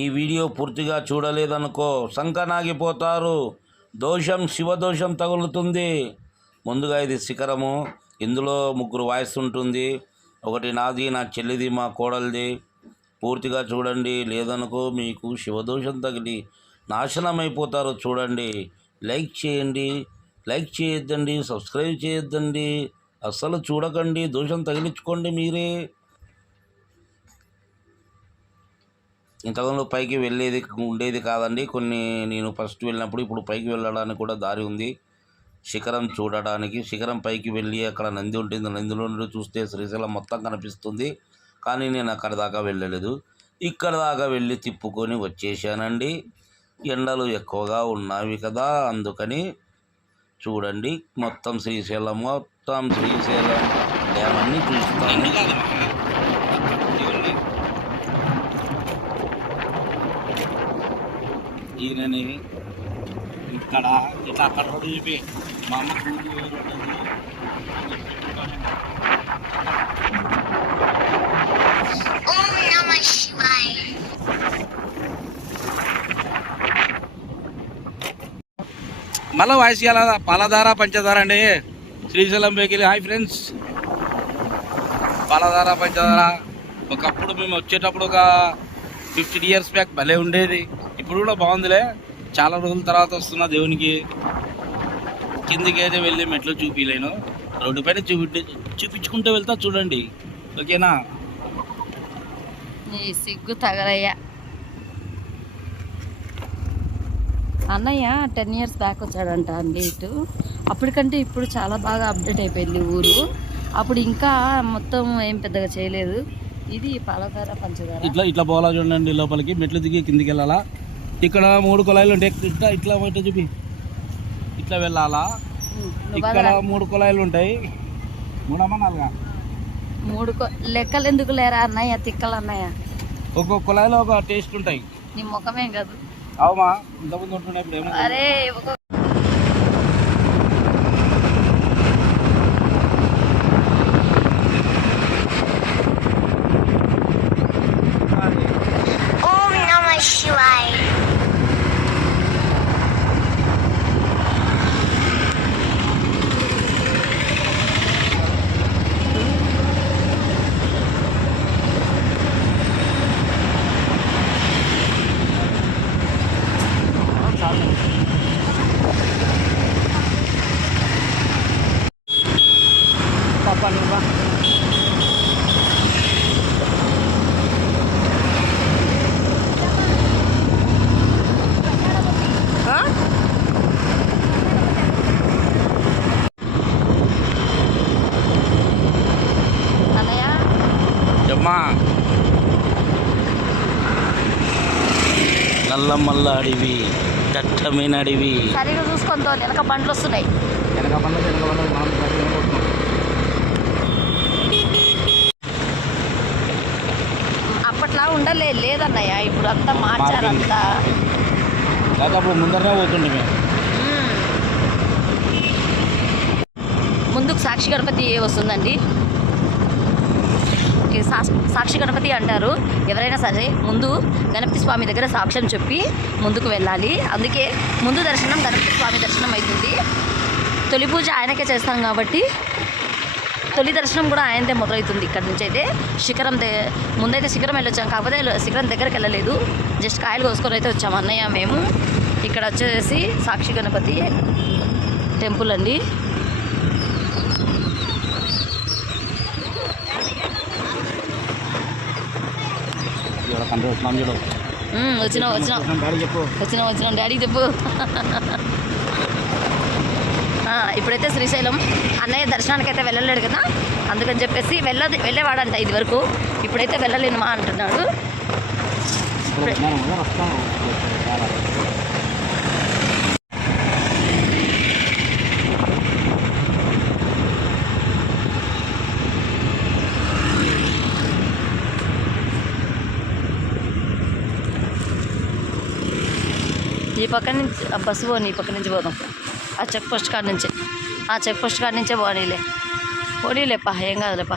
ఈ వీడియో పూర్తిగా చూడలేదనుకో సంకనాగిపోతారు. దోషం శివదోషం తగులుతుంది. ముందుగా ఇది శిఖరము. ఇందులో 3 వాయిస్ ఉంటుంది. ఒకటి నాది, నా చెల్లిది, మా కోడలిది. పూర్తిగా చూడండి, లేదనుకో మీకు శివదోషం తగిలి నాశనం అయిపోతారు. చూడండి, లైక్ చేయండి, లైక్ చేయొద్దండి, సబ్స్క్రైబ్ చేయొద్దండి, అస్సలు చూడకండి, దోషం తగిలించుకోండి మీరే. ఇంతకుముందు పైకి వెళ్ళేది ఉండేది కాదండి. నేను ఫస్ట్ వెళ్ళినప్పుడు, ఇప్పుడు పైకి వెళ్ళడానికి కూడా దారి ఉంది. శిఖరం చూడడానికి శిఖరం పైకి వెళ్ళి అక్కడ నంది ఉంటుంది. నందిలో నుండి చూస్తే శ్రీశైలం మొత్తం కనిపిస్తుంది. కానీ నేను అక్కడ దాకా వెళ్ళలేదు. ఇక్కడ దాకా వెళ్ళి తిప్పుకొని వచ్చేసానండి. ఎండలు ఎక్కువగా ఉన్నవి కదా, అందుకని చూడండి మొత్తం శ్రీశైలం డ్యామ్ అన్నీ చూస్తాను. ఈయనని ఇక్కడ ఇట్లా అక్కడ రోడ్డు చెప్పి మా అమ్మ మళ్ళీ వాయిస్ పాలధార పంచదార అండి. Srisailam vehicle. Hi friends, Paladhara పంచదార ఒకప్పుడు మేము వచ్చేటప్పుడు ఒక 15 years బ్యాక్ భలే ఉండేది. ఇప్పుడు కూడా బాగుందిలే. చాలా రోజుల తర్వాత వస్తున్నా దేవునికి. కిందికి అయితే వెళ్ళి మెట్లు చూపించలేను, రోడ్డు పైన చూపించుకుంటూ వెళ్తా. చూడండి, ఓకేనా? నీ సిగ్గు తగలయ్యా. అన్నయ్య 10 years బ్యాక్ వచ్చాడంట అండి ఇటు. అప్పటికంటే ఇప్పుడు చాలా బాగా అప్డేట్ అయిపోయింది ఊరు. అప్పుడు ఇంకా మొత్తం ఏం పెద్దగా చేయలేదు. ఇది పాలధార పంచదార. ఇట్లా పోవాలా చూడండి. లోపలికి మెట్లు దిగి కిందికి వెళ్ళాలా. ఇక్కడ 3 కుళాయిలు ఉంటాయి. ఇట్లా బయట చూపి ఇట్లా వెళ్ళాలా. ఇక్కడ 3 కుళాయిలు ఉంటాయి. 3 లెక్కలు ఎందుకు లేరా అన్నయ్య, తిక్కలు అన్నయ్య. ఒక్కొక్క కుళాయిలో ఒక టేస్ట్ ఉంటాయి. నీ ముఖమేం కాదు. అవుమా, ఇంతకుముందు ఉంటున్నాయి, ఇప్పుడు ఏమో. అరే నల్లమల్ల అడివి, దట్టమైన అడివి. సరిగా చూసుకుంటా. వెనక బండ్లు వస్తున్నాయి. అప్పట్లా లేదన్నయ్య, ఇప్పుడు అంతా మార్చారు. అంతా ముందరనే పోతుండే మేము. ముందుకు సాక్షి గణపతి వస్తుందండి. సాక్షి గణపతి అంటారు. ఎవరైనా సరే ముందు గణపతి స్వామి దగ్గర సాక్ష్యం చెప్పి ముందుకు వెళ్ళాలి. అందుకే ముందు దర్శనం గణపతి స్వామి దర్శనం అవుతుంది. తొలి పూజ ఆయనకే చేస్తాం కాబట్టి తొలి దర్శనం కూడా ఆయనదే మొదలవుతుంది. ఇక్కడ నుంచి అయితే ముందైతే శిఖరం వెళ్ళొచ్చాం. కాకపోతే శిఖరం దగ్గరికి వెళ్ళలేదు. జస్ట్ కాయలు కోసుకొని అయితే వచ్చాము అన్నయ్య మేము. ఇక్కడ వచ్చేసి సాక్షి గణపతి టెంపుల్ అండి. వచ్చిన డాడీకి చెప్పు. ఇప్పుడైతే శ్రీశైలం అన్నయ్య దర్శనానికి అయితే వెళ్ళలేడు కదా, అందుకని చెప్పేసి వెళ్ళేవాడంట ఇది వరకు. ఇప్పుడైతే వెళ్ళలేను మా అంటున్నాడు. ఈ పక్క నుంచి బస్సు పోనీ, ఈ పక్క నుంచి పోదాం. ఆ చెక్ పోస్ట్ కాడ నుంచి నుంచే పోనీలేపా, ఏం కాదులేపా.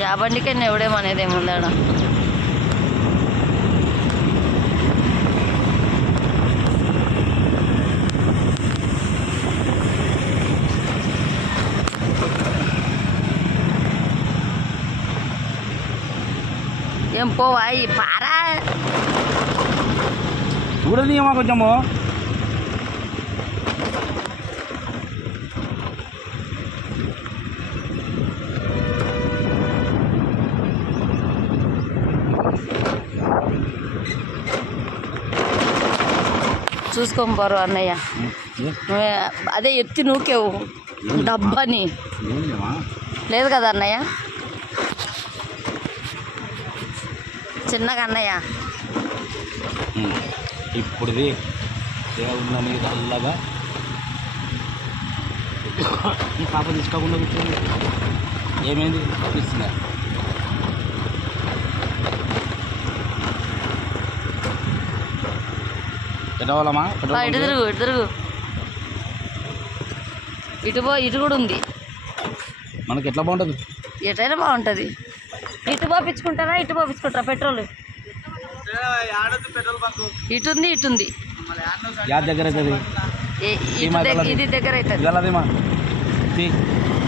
జాబండికే ఎవడేమనేది ఏముందాడ. ఏం పోవా ఈ పారా చూడనీయమా కొంచెము. చూసుకోం పోరు అన్నయ్య. నువ్వే అదే ఎత్తి నూకేవు డబ్బాని. లేదు కదా అన్నయ్య, చిన్నగా అన్నయ్య. ఇప్పుడుది దేవుళ్ళ మీద అల్లగా ఈ పాప తీసుకోకుండా కూర్చోండి. ఏమైంది చూపిస్తున్నా. పెట్రోలమా? ఇటు తిరుగు, ఇటు తిరుగు, ఇటు పో. ఇటు కూడా ఉంది. మనకి ఎట్లా బాగుంటుంది? ఎటైనా బాగుంటుంది. ఇటు పోపించుకుంటారా, ఇటు పోపించుకుంటారా పెట్రోల్? ఇటు ఉంది, ఇటు ఉంది. యా దగ్గర అవుతుంది? ఇది దగ్గర అవుతుంది. గలదిమా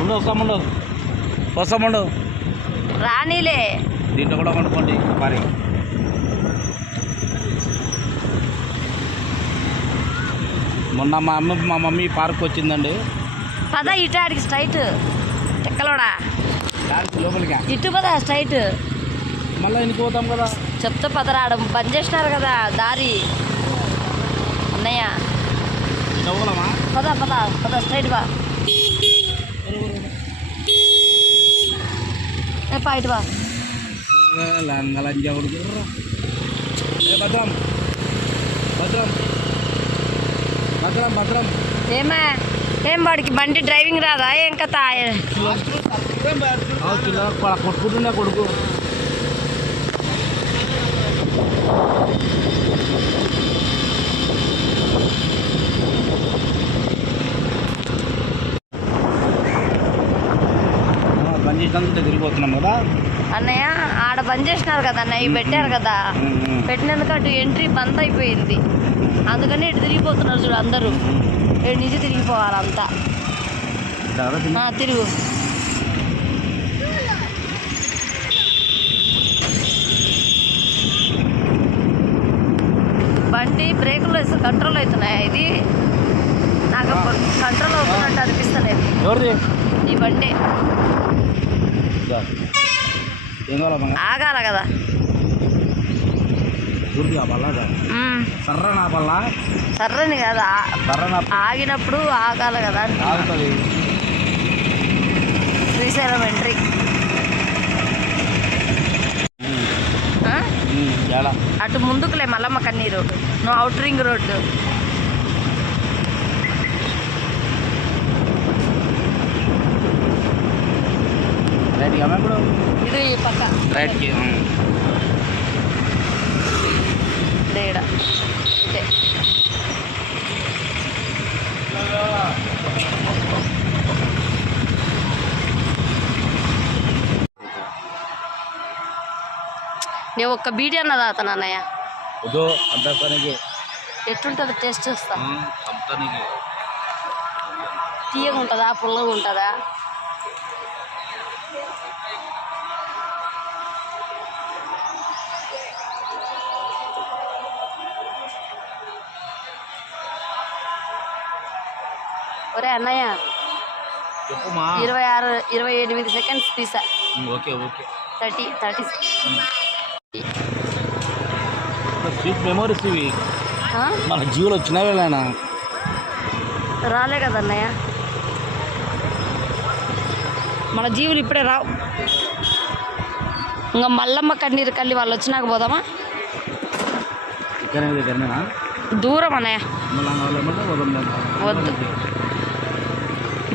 ఉండు, వస్తాముండు రాణిలే. దీంట్లో కూడా వండుకోండి మరి. మొన్న మా మమ్మీ పార్క్ వచ్చిందండి. పద ఇటు ఆడికి స్ట్రైట్ ఎక్కలోడా లోపలికి ఇటు పద స్ట్రైట్. మళ్ళీ ఇంటికి పోతాం కదా. చెప్తే పదరాడం బంద్ చేసినారు కదా దారి అన్నయ్య. పద పద పద స్ట్రైట్ బా. పా ఇటు బా. భద్రం భద్రం భద్రం భద్రం. ఏమా ఏం వాడికి బండి డ్రైవింగ్ రాదా? ఏం కథ? కొట్టుకుంటున్నా కొడుకు. బంద్ చేసినందుకు తిరిగిపోతున్నాం కదా అన్నయ్య. ఆడ బంద్ చేసినారు కదా అన్నయ్య, ఇవి పెట్టారు కదా. పెట్టినందుకు అటు ఎంట్రీ బంద్ అయిపోయింది. అందుకని ఇటు తిరిగిపోతున్నారు చూడు అందరూ. ఇటు నుంచి తిరిగిపోవాలంతా. తిరుగు. బండి బ్రేకులు వేస్తే కంట్రోల్ అవుతున్నాయా? ఇది నాకు కంట్రోల్ అవుతున్నట్టు అనిపిస్తలేదు. ఎవరిది? నీ బండి ఆగాల కదా. సర్రని కదా, ఆగినప్పుడు ఆగాల కదా. శ్రీశైలం ఎంట్రీ. అటు ముందుకులే మల్లమ్మ కన్నీ రోడ్డు, నువ్వు అవుట్ రింగ్ రోడ్డు. ఇది ఈ పక్క రైట్కి ఇదే ఇదే. నేను ఒక్క బీడీ అన్నదా అతను అన్నయ్య. ఎట్టుంటుంది టేస్ట్ చూస్తా. తీయగా ఉంటుందా, పుల్లగా ఉంటుందా? ఒరే అన్నయ్య, 28 సెకండ్స్ తీసా. 30 స్వీట్ మెమోరీస్ ఇవి. మన జీవులు వచ్చినవేనా? రాలే కదా అన్నయ్య, మన జీవులు ఇప్పుడే రావు. ఇంకా మల్లమ్మ కన్నీరు కల్లి వాళ్ళు వచ్చినాక పోదామా? దూరం అన్నయ్య, వద్దు,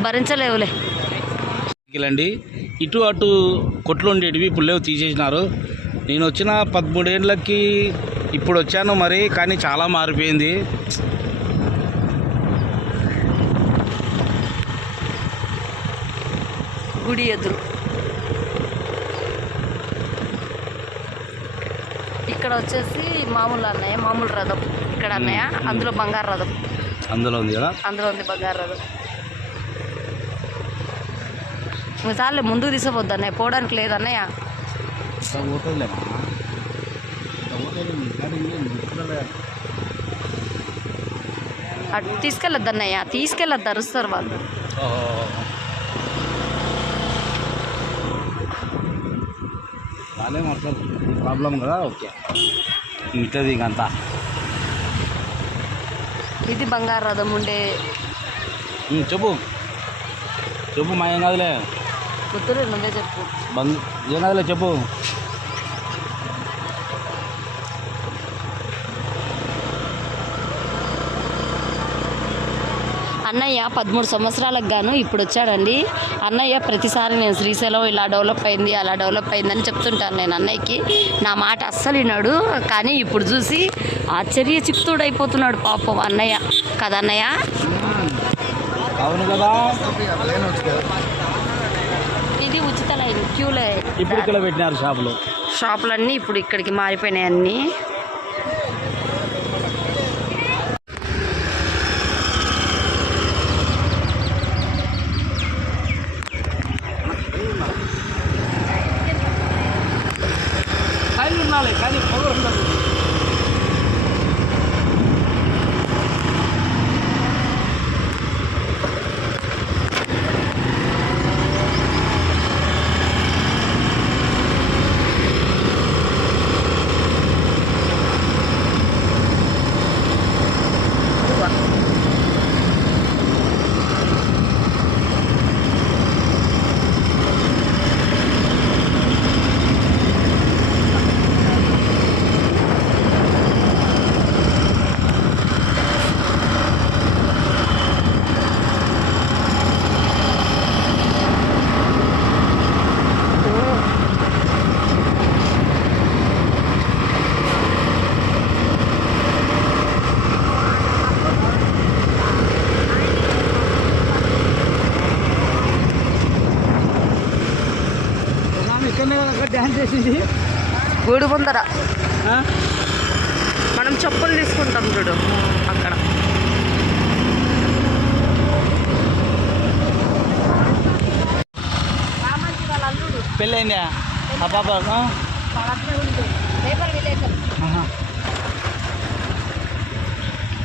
భరించలేవులే. అండి ఇటు అటు కొట్లు ఉండేటివి ఇప్పుడు లేవు, తీసేసినారు. నేను వచ్చిన 13 ఏళ్ళకి ఇప్పుడు వచ్చాను మరి, కానీ చాలా మారిపోయింది. గుడి ఎదురు ఇక్కడ వచ్చేసి మామూలు అన్నయ్య, మామూలు రథం ఇక్కడ అన్నయ్య. అందులో బంగారు రథం అందులో ఉంది కదా, అందులో ఉంది బంగారు రథం. చాలే ముందుకు తీసుకుపోద్దు అన్నయ్య, పోవడానికి లేదు అన్నయ్య. అటు తీసుకెళ్ళొద్దు అన్నయ్య, తీసుకెళ్ళొద్దు, అరుస్తారు వాళ్ళు. ప్రాబ్లం కదా. ఓకే ఇట్లది ఇంకంతా. ఇది బంగారు రథం ఉండే. చెప్పు చెప్పు మా ఏం కాదులే, గుర్తురు నువ్వే చెప్పు. ఏం కాదులే చెప్పు. అన్నయ్య 13 సంవత్సరాలకు గాను ఇప్పుడు వచ్చాడండి. అన్నయ్య ప్రతిసారి నేను శ్రీశైలం ఇలా డెవలప్ అయింది, అలా డెవలప్ అయిందని చెప్తుంటాను నేను అన్నయ్యకి. నా మాట అస్సలు విన్నాడు, కానీ ఇప్పుడు చూసి ఆశ్చర్యచిత్తుడైపోతున్నాడు పాపం అన్నయ్య. కదా అన్నయ్య? అవును కదా. ఇది ఉచిత లైన్, క్యూ లైన్. ఇప్పుడు ఇక్కడ పెట్టినారు షాపులన్నీ ఇప్పుడు ఇక్కడికి మారిపోయినాయి అన్నీ. కానీ పొగరు ఉండదు. డ్యాన్స్ చేసింది గుడి ముందర. మనం చెప్పులు తీసుకుంటాం చూడు అక్కడ. పెళ్ళైందా ఆ పాప?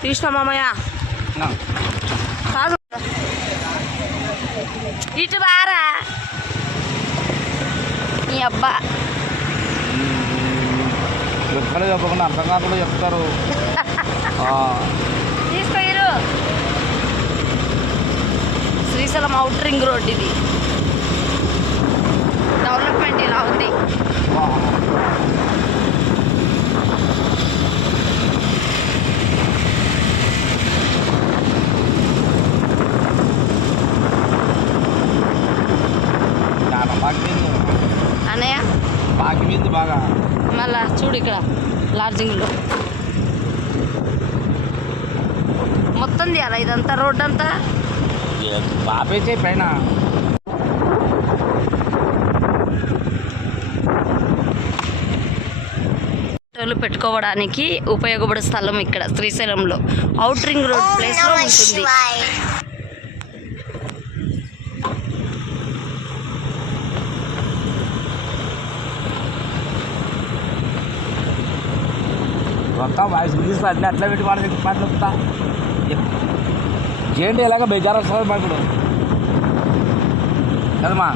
తీసిన మామయ్య కాదు, ఇటు బారా నీ అబ్బా. ఎక్కడ చెప్పకుండా అర్థం కాకుండా చెప్తారు. తీసుకోరు. శ్రీశైలం అవుట్ రింగ్ రోడ్ ఇది. డెవలప్మెంట్ ఇలా ఉంది. అన్నయ్య బాగా బాగా మళ్ళా చూడు ఇక్కడ లాడ్జింగ్లో మొత్తం తీయాలా ఇదంతా రోడ్ అంతా? బాపేసే పైన పెట్టుకోవడానికి ఉపయోగపడే స్థలం ఇక్కడ శ్రీశైలంలో అవుట్ రింగ్ రోడ్ ప్లేస్లో ఉంటుంది. వాయిస్ రిలీజ్ అన్నీ అట్లా పెట్టి మాట్లాడుతా చేయండి. ఎలాగ బేజారు వస్తుంది మాకు ఇప్పుడు కదమ్మా.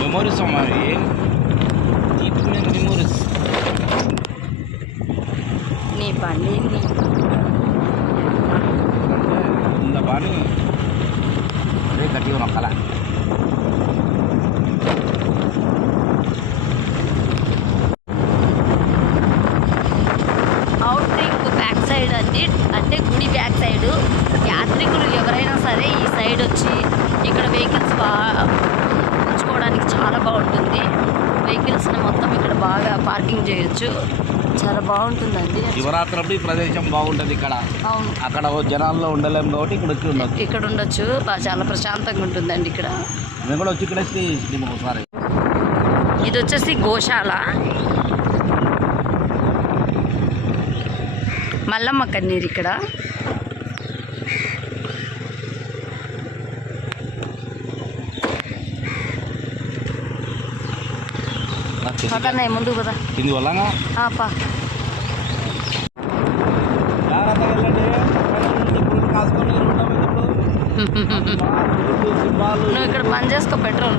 మెమోరీస్ అమ్మా, ఏం మెమోరీస్. నీ బండి ఇంత బాగా అదే గట్టిగా నొక్కల. అవుట్ రింగ్ బ్యాక్ సైడ్ అంటే గుడి బ్యాక్ సైడు యాత్రికులు ఎవరైనా సరే ఈ సైడ్ వచ్చి ఇక్కడ వెహికల్స్ ఉంచుకోవడానికి చాలా బాగుంటుంది. వెహికల్స్ని మొత్తం ఇక్కడ బాగా పార్కింగ్ చేయొచ్చు, చాలా బాగుంటుందండి. శివరాత్రి ఈ ప్రదేశం బాగుంటుంది ఇక్కడ. అవును, అక్కడ జనాల్లో ఉండలేము కాబట్టి ఇక్కడ ఉండొచ్చు. చాలా ప్రశాంతంగా ఉంటుందండి ఇక్కడ. మేము కూడా వచ్చి ఇక్కడ ఒకసారి. ఇది వచ్చేసి గోశాల. మల్లమ్మ కన్నీరు ఇక్కడ. పదన్నయ్య ముందు కదా కింది వల్లంగా పా. నువ్వు ఇక్కడ పని చేసుకో పెట్రోల్.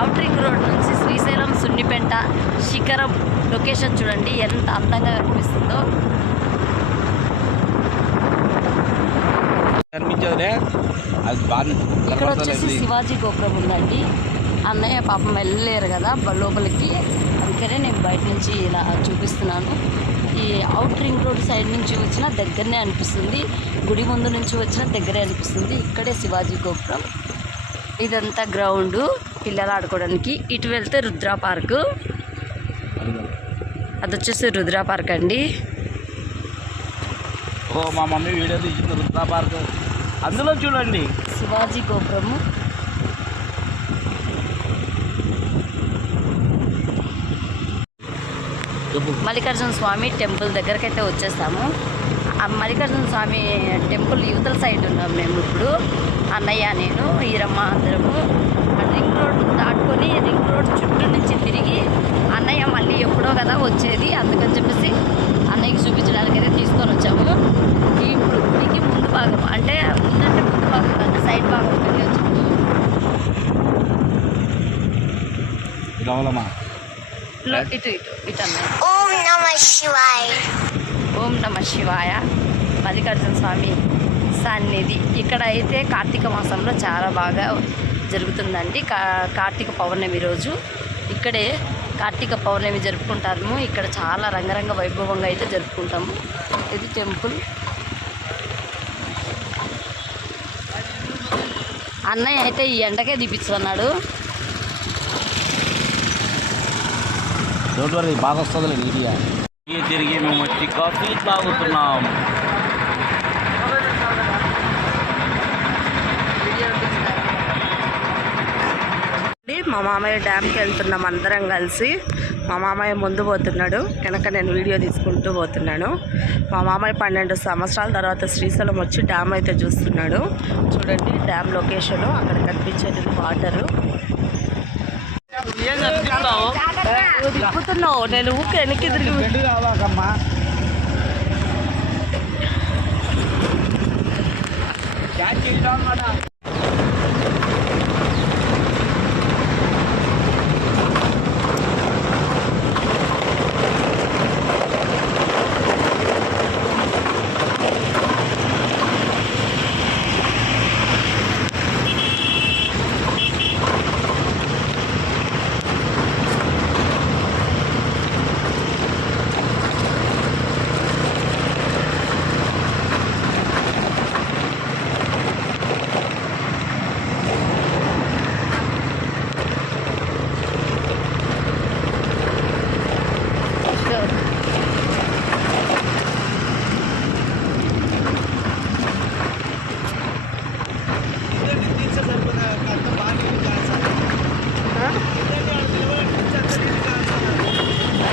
అవుట్ రింగ్ రోడ్ నుంచి శ్రీశైలం సున్నిపెంట శిఖరం లొకేషన్ చూడండి ఎంత అందంగా కనిపిస్తుందో. ఇక్కడ వచ్చేసి శివాజీ గోపురం ఉందండి. అన్నయ్య పాపం వెళ్ళలేరు కదా లోపలికి, అందుకనే నేను బయట నుంచి ఇలా చూపిస్తున్నాను. ఈ అవుట్ రింగ్ రోడ్ సైడ్ నుంచి వచ్చినా దగ్గరనే అనిపిస్తుంది, గుడి ముందు నుంచి వచ్చినా దగ్గరే అనిపిస్తుంది. ఇక్కడే శివాజీ గోపురం. ఇదంతా గ్రౌండ్ పిల్లలు ఆడుకోవడానికి. ఇటు వెళ్తే రుద్రా పార్కు, అది వచ్చేసి రుద్రా పార్క్ అండి. మా మమ్మీ వీడియో తీసింది రుద్రా పార్క్, అందులో చూడండి శివాజీ గోపురము. మల్లికార్జున స్వామి టెంపుల్ దగ్గరకైతే వచ్చేస్తాము. ఆ మల్లికార్జున స్వామి టెంపుల్ యువతల సైడ్ ఉన్నాం మేము ఇప్పుడు, అన్నయ్య నేను ఈరమ్మ అందరము. రింగ్ రోడ్ దాటుకొని రింగ్ రోడ్ చుట్టూ నుంచి తిరిగి అన్నయ్య మళ్ళీ ఎప్పుడో కదా వచ్చేది, అందుకని చెప్పేసి అన్నయ్యకి చూపించడానికి అయితే తీసుకొని వచ్చాము. ఇప్పుడు గుడికి ముందు భాగం అంటే ముందంటే ముందు భాగం కాదు, సైడ్ భాగం వెళ్ళి వచ్చాము. ఇటు ఇటు ఇటు అన్నయ్య. ఓం నమః శివాయ. ఓం నమ శివాయ. మల్లికార్జున స్వామి సన్నిధి ఇక్కడ అయితే కార్తీక మాసంలో చాలా బాగా జరుగుతుందండి. కార్తీక పౌర్ణమి రోజు ఇక్కడే కార్తీక పౌర్ణమి జరుపుకుంటాము. ఇక్కడ చాలా రంగరంగ వైభవంగా అయితే జరుపుకుంటాము. ఇది టెంపుల్. అన్నయ్య అయితే ఈ ఎండకే తీపిస్తున్నాడు. బాగా వస్తుంది నీట్గా. తిరిగి మేము వచ్చి కాఫీ తాగుతున్నాం. మా మామయ్య డ్యామ్కి వెళ్తున్నాం అందరం కలిసి. మా మామయ్య ముందు పోతున్నాడు, వెనక నేను వీడియో తీసుకుంటూ పోతున్నాను. మా మామయ్య 12 సంవత్సరాల తర్వాత శ్రీశైలం వచ్చి డ్యామ్ అయితే చూస్తున్నాడు. చూడండి డ్యామ్ లొకేషను, అక్కడ కనిపించేది వాటరు. తిప్పుతున్నావు, నేను ఊకే వెనక్కి తిరిగి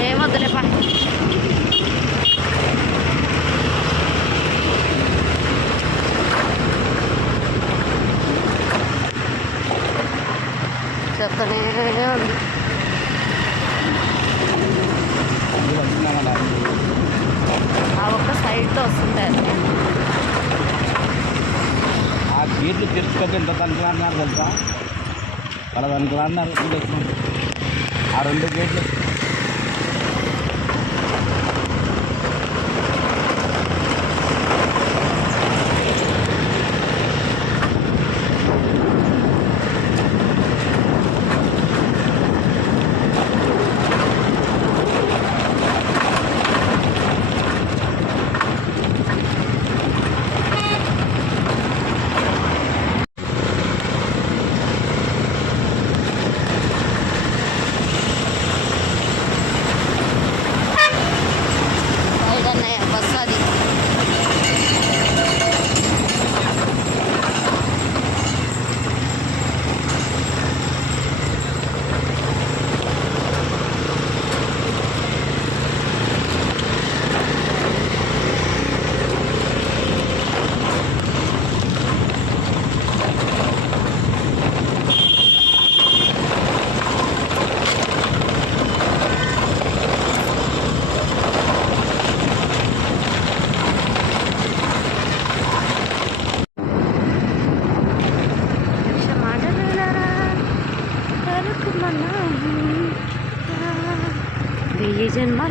ఏమొద్దులేపా. చెత్తనే ఉంది. ఆ ఒక్క సైడ్లో వస్తుంటాయి. ఆ గేట్లు తెరుచుకోతే ఎంత తనకి అన్నారు తెలుసా, వాళ్ళ దానికి అన్నారు. ఆ 2 గేట్లు ఈ జన్మ